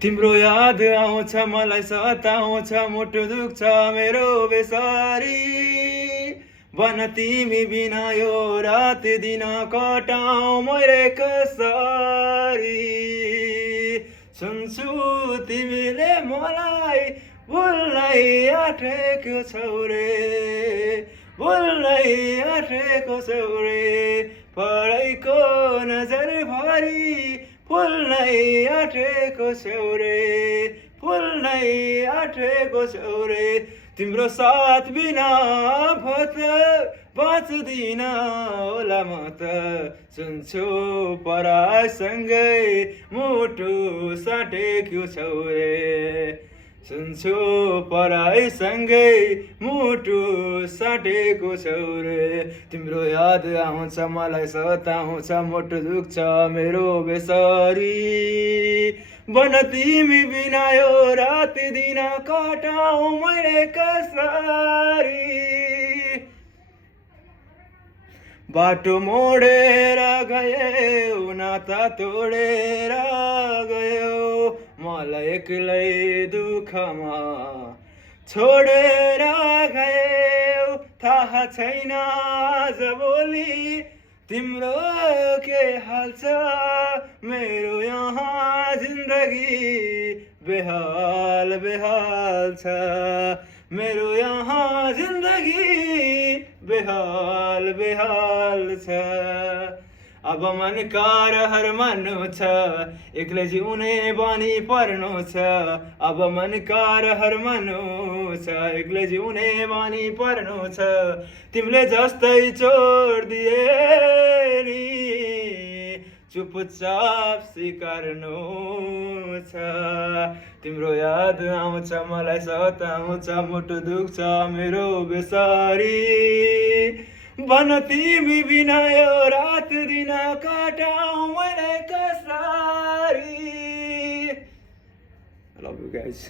तिम्रो याद आउँछ मलाई सताउँछ मुटु दुख्छ मेरो बेसारी भन तिमी बिना यो रात दिन कटाऊ मैले कसरी सुन्छु तिमीले मलाई भुल्नै आँटेको छौ रे भुल्नै आँटेको छौ रे पढाइको नजर भरि फुल्नै आँटेको छौ रे फुल्नै आँटेको छौ रे तिम्रो साथ बिना बाँच्दिन होला म त सुन्छु परासँगै मुटु साटेको छौ रे सुन्छु पराईसँगै मुटु साटेको छौ रे तिम्रो याद आउँछ मलाई सताउँछ मुटु दुख्छ मेरो बेसरी भन तिमी बिना यो रात दिन कटाऊ मैले कसरी बाटो मोडेर गयौ नाता तोडेर गयौ मलाई एक्लै दुःखमा छोडेर गयौ थाहा छैन आज भोलि तिम्रो के हाल छ मेरो यहाँ जिन्दगी बेहाल बेहाल छ मेरो यहाँ जिन्दगी बेहाल बेहाल छ अब मनका रहर मान्नु छ एक्लै जिउने बानी पर्नु छ अब मनका रहर मान्नु छ एक्लै जिउने बानी पर्नु छ तिमीले जस्तै छोडिदिए नि चुपचाप स्वीकार्नु छ तिम्रो याद आउँछ मलाई सताउँछ मुटु दुख्छ मेरो बेसारी भन तिमी बिना यो रात दिन कटाऊ मैले कसरी I love you guys.